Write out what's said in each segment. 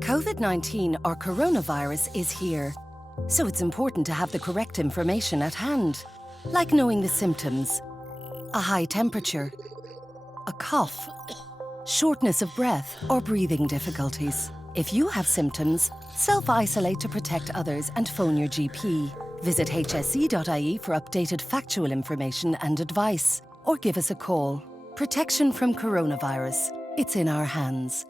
COVID-19 or coronavirus is here, so it's important to have the correct information at hand, like knowing the symptoms, a high temperature, a cough, shortness of breath or breathing difficulties. If you have symptoms, self-isolate to protect others and phone your GP. Visit hse.ie for updated factual information and advice, or give us a call. Protection from coronavirus. It's in our hands.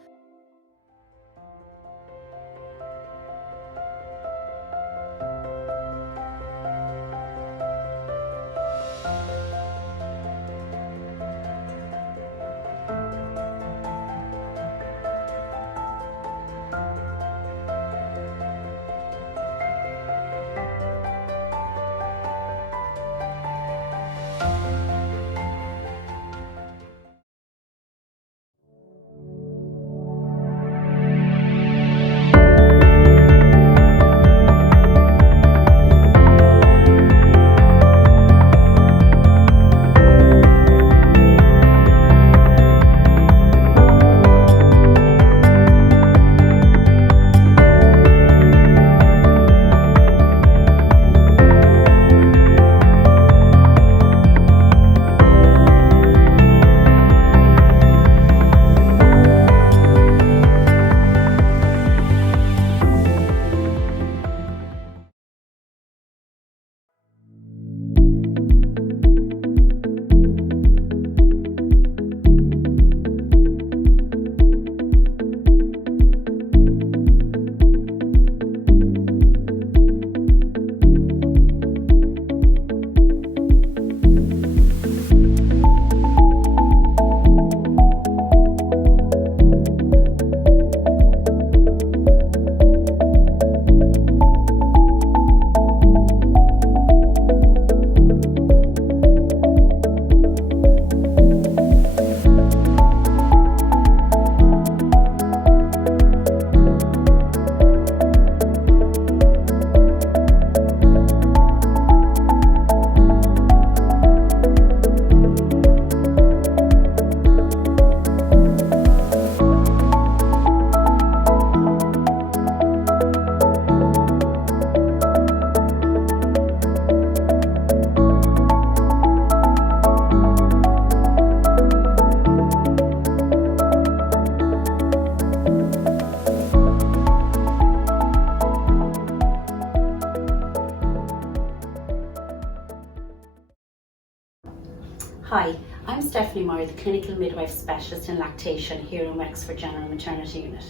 Hi, I'm Stephanie Murray, the Clinical Midwife Specialist in Lactation here in Wexford General Maternity Unit.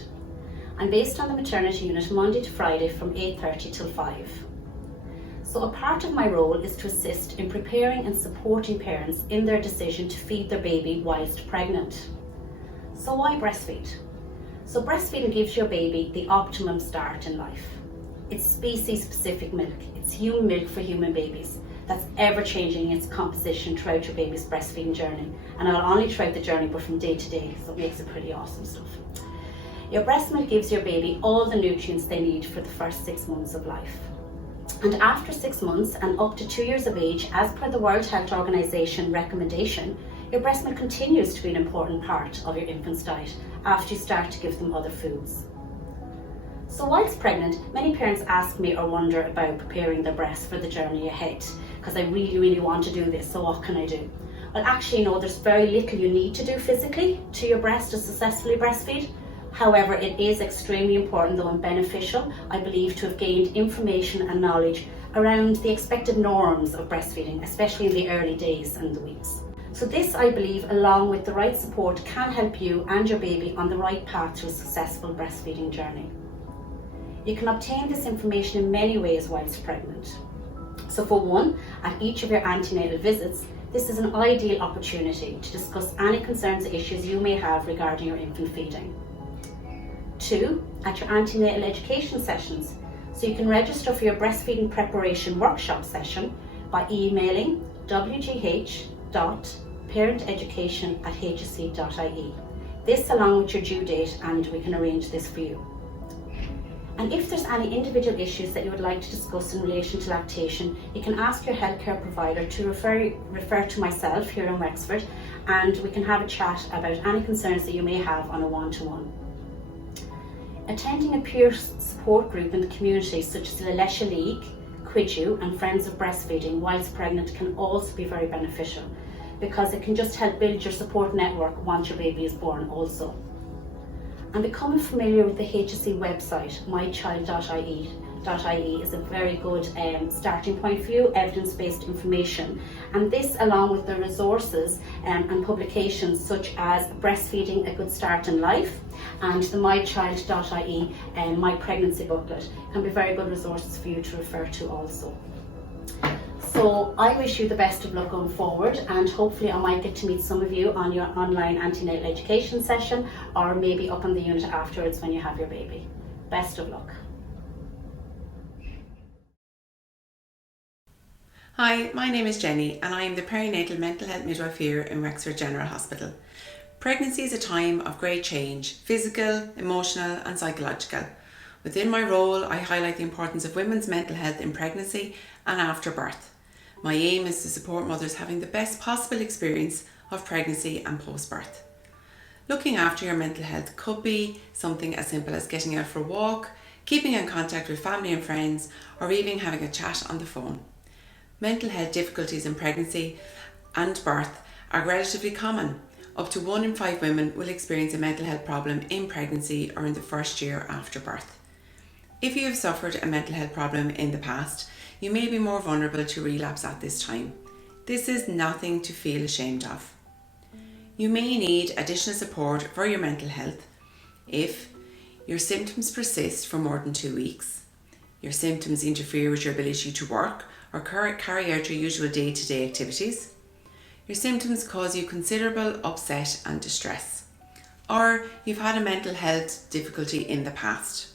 I'm based on the maternity unit Monday to Friday from 8:30 till 5. So a part of my role is to assist in preparing and supporting parents in their decision to feed their baby whilst pregnant. So why breastfeed? So breastfeeding gives your baby the optimum start in life. It's species-specific milk. It's human milk for human babies. That's ever changing its composition throughout your baby's breastfeeding journey. And not only throughout the journey, but from day to day, so it makes it pretty awesome stuff. Your breast milk gives your baby all the nutrients they need for the first 6 months of life. And after 6 months and up to 2 years of age, as per the World Health Organization recommendation, your breast milk continues to be an important part of your infant's diet after you start to give them other foods. So whilst pregnant, many parents ask me or wonder about preparing their breast for the journey ahead, because I really want to do this, so what can I do? Well, actually, no, there's very little you need to do physically to your breast to successfully breastfeed. However, it is extremely important though and beneficial, I believe, to have gained information and knowledge around the expected norms of breastfeeding, especially in the early days and the weeks. So this, I believe, along with the right support, can help you and your baby on the right path to a successful breastfeeding journey. You can obtain this information in many ways whilst pregnant. So for one, at each of your antenatal visits, this is an ideal opportunity to discuss any concerns or issues you may have regarding your infant feeding. 2, at your antenatal education sessions, so you can register for your breastfeeding preparation workshop session by emailing wgh.parenteducation@hse.ie. This along with your due date, and we can arrange this for you. And if there's any individual issues that you would like to discuss in relation to lactation, you can ask your healthcare provider to refer to myself here in Wexford, and we can have a chat about any concerns that you may have on a one-to-one. Attending a peer support group in the community such as the Lesha League, Quidju and Friends of Breastfeeding whilst pregnant can also be very beneficial, because it can just help build your support network once your baby is born also. And becoming familiar with the HSE website, mychild.ie is a very good starting point for you, evidence-based information. And this, along with the resources and publications such as Breastfeeding, A Good Start in Life and the mychild.ie My Pregnancy Booklet, can be very good resources for you to refer to also. So I wish you the best of luck going forward, and hopefully I might get to meet some of you on your online antenatal education session, or maybe up on the unit afterwards when you have your baby. Best of luck. Hi, my name is Jenny and I am the perinatal mental health midwife here in Wexford General Hospital. Pregnancy is a time of great change, physical, emotional and psychological. Within my role, I highlight the importance of women's mental health in pregnancy and after birth. My aim is to support mothers having the best possible experience of pregnancy and post-birth. Looking after your mental health could be something as simple as getting out for a walk, keeping in contact with family and friends, or even having a chat on the phone. Mental health difficulties in pregnancy and birth are relatively common. Up to 1 in 5 women will experience a mental health problem in pregnancy or in the first year after birth. If you have suffered a mental health problem in the past, you may be more vulnerable to relapse at this time. This is nothing to feel ashamed of. You may need additional support for your mental health if your symptoms persist for more than 2 weeks, your symptoms interfere with your ability to work or carry out your usual day-to-day activities, your symptoms cause you considerable upset and distress, or you've had a mental health difficulty in the past.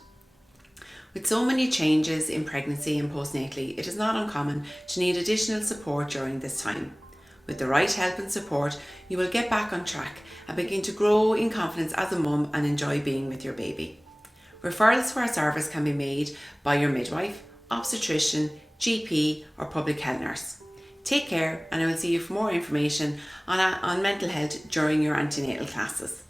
With so many changes in pregnancy and postnatally, it is not uncommon to need additional support during this time. With the right help and support, you will get back on track and begin to grow in confidence as a mum and enjoy being with your baby. Referrals for our service can be made by your midwife, obstetrician, GP or public health nurse. Take care, and I will see you for more information on mental health during your antenatal classes.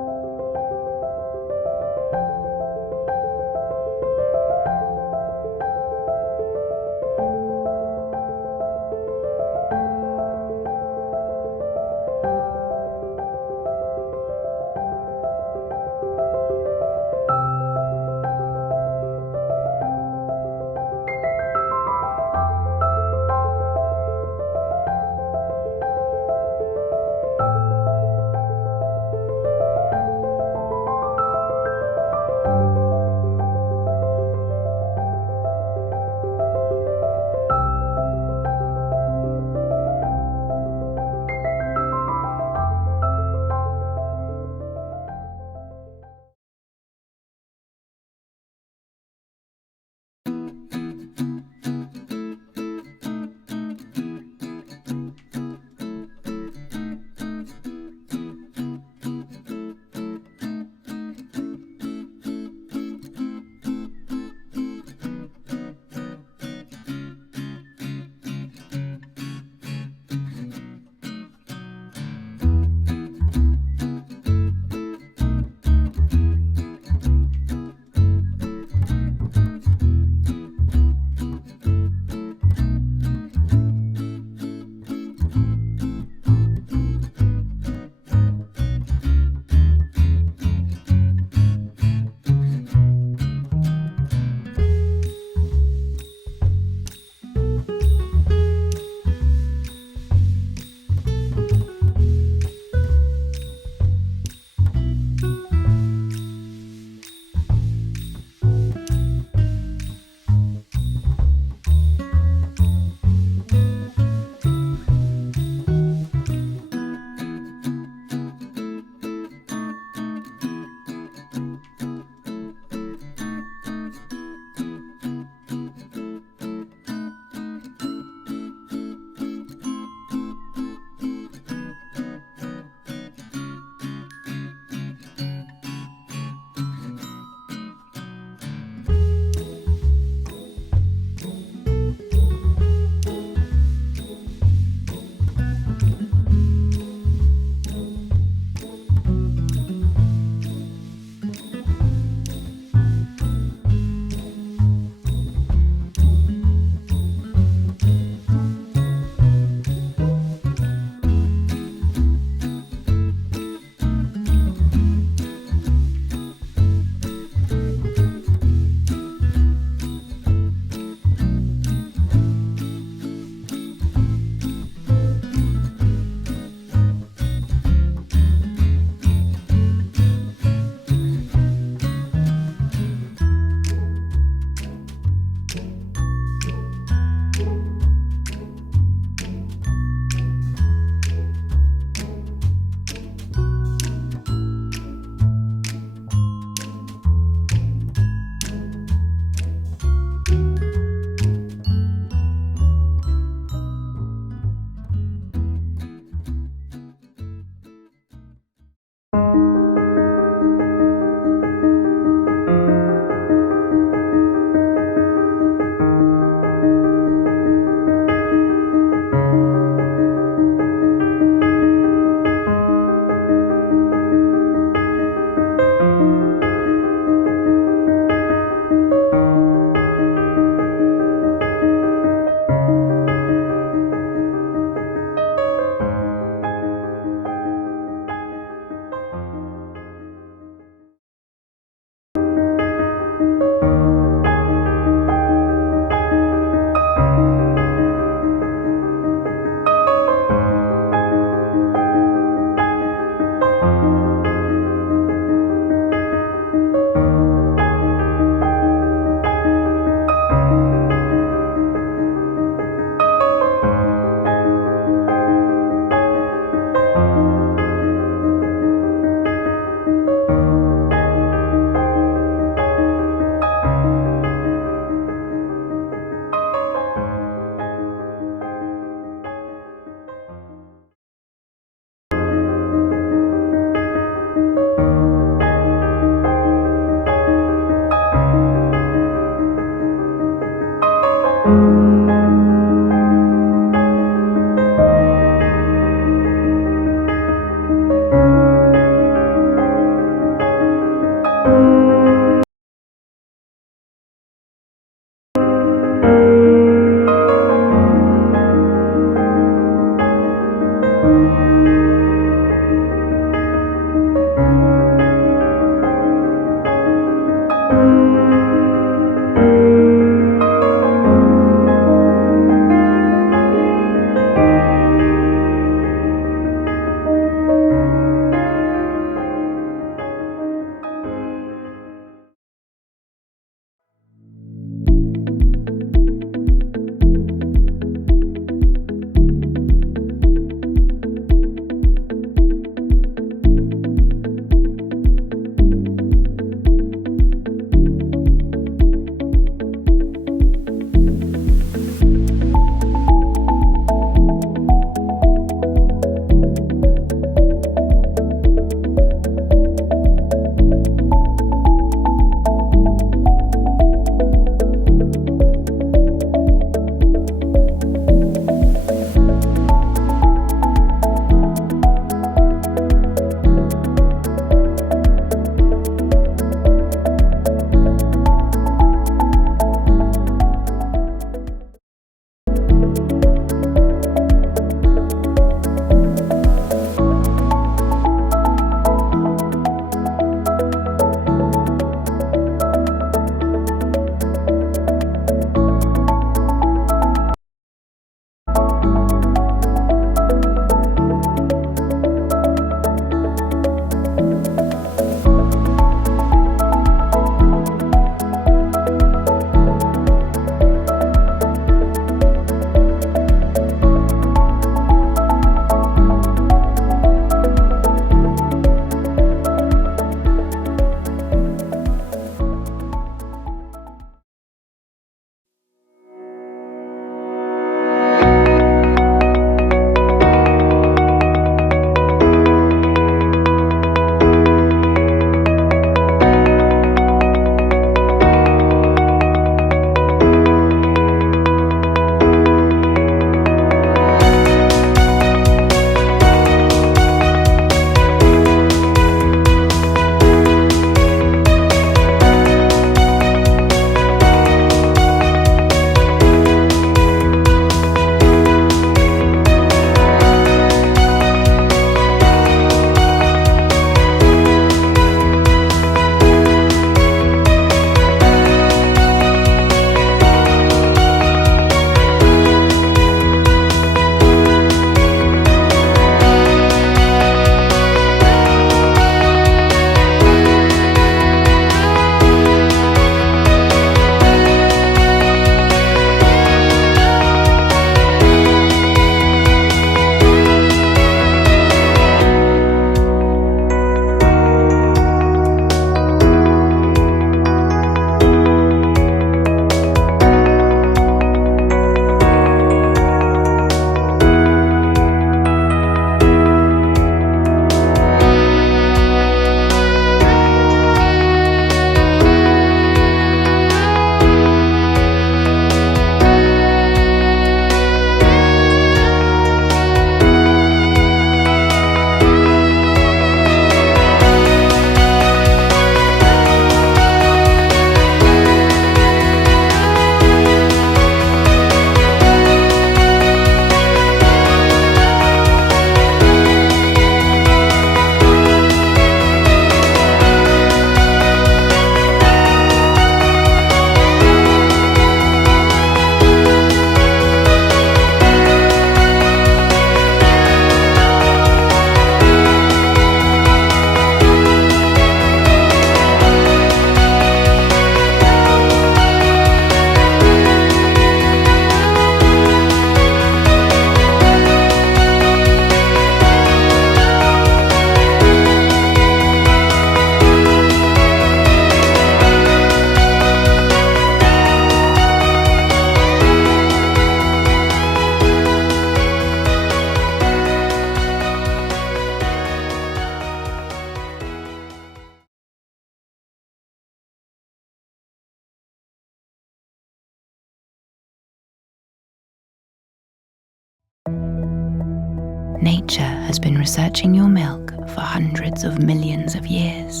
Nature has been researching your milk for hundreds of millions of years.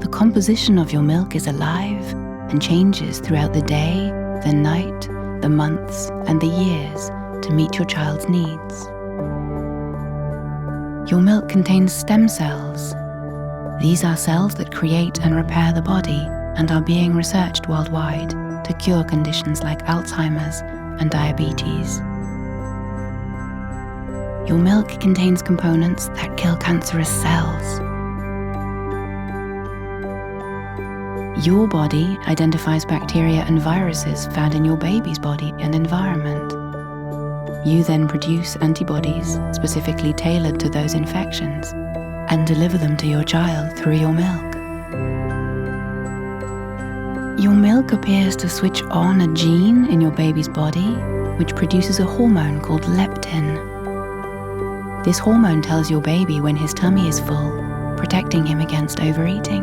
The composition of your milk is alive and changes throughout the day, the night, the months, and the years to meet your child's needs. Your milk contains stem cells. These are cells that create and repair the body and are being researched worldwide to cure conditions like Alzheimer's and diabetes. Your milk contains components that kill cancerous cells. Your body identifies bacteria and viruses found in your baby's body and environment. You then produce antibodies specifically tailored to those infections and deliver them to your child through your milk. Your milk appears to switch on a gene in your baby's body, which produces a hormone called leptin. This hormone tells your baby when his tummy is full, protecting him against overeating.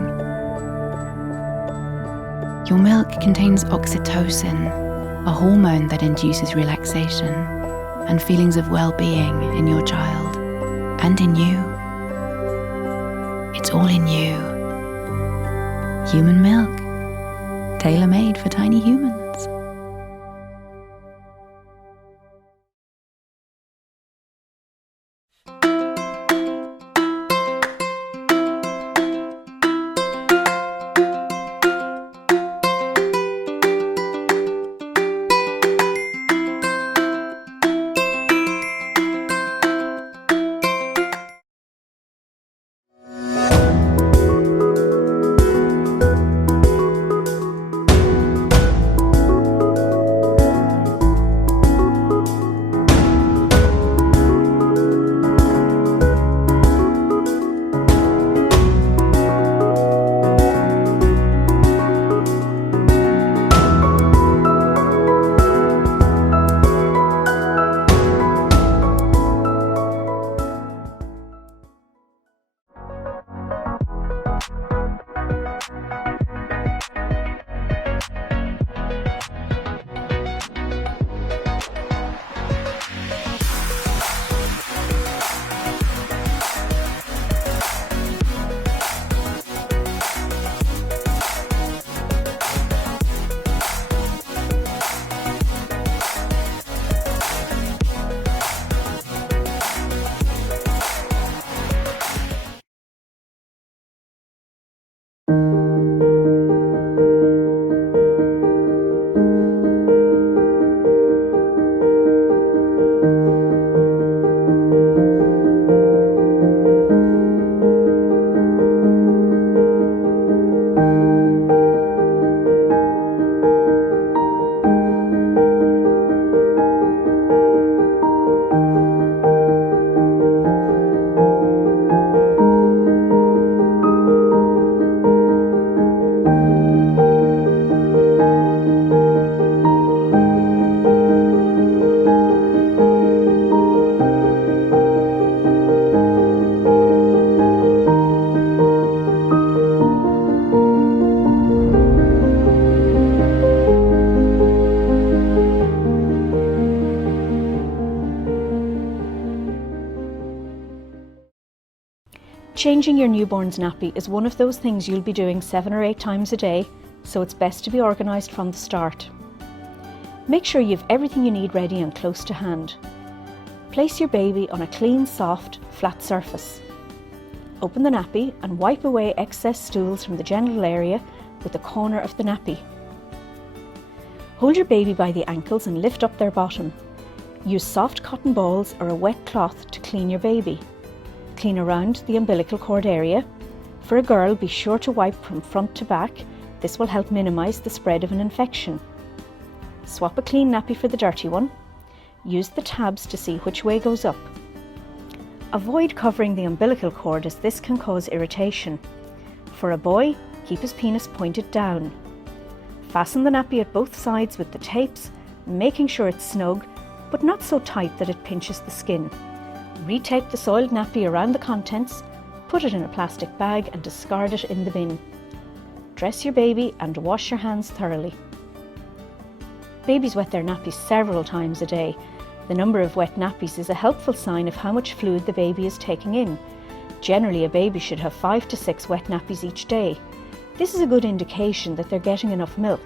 Your milk contains oxytocin, a hormone that induces relaxation and feelings of well-being in your child and in you. It's all in you. Human milk, tailor-made for tiny humans. Changing your newborn's nappy is one of those things you'll be doing 7 or 8 times a day, so it's best to be organised from the start. Make sure you have everything you need ready and close to hand. Place your baby on a clean, soft, flat surface. Open the nappy and wipe away excess stools from the genital area with the corner of the nappy. Hold your baby by the ankles and lift up their bottom. Use soft cotton balls or a wet cloth to clean your baby. Clean around the umbilical cord area. For a girl, be sure to wipe from front to back. This will help minimise the spread of an infection. Swap a clean nappy for the dirty one. Use the tabs to see which way goes up. Avoid covering the umbilical cord as this can cause irritation. For a boy, keep his penis pointed down. Fasten the nappy at both sides with the tapes, making sure it's snug, but not so tight that it pinches the skin. Retape the soiled nappy around the contents, put it in a plastic bag and discard it in the bin. Dress your baby and wash your hands thoroughly. Babies wet their nappies several times a day. The number of wet nappies is a helpful sign of how much fluid the baby is taking in. Generally, a baby should have 5 to 6 wet nappies each day. This is a good indication that they're getting enough milk.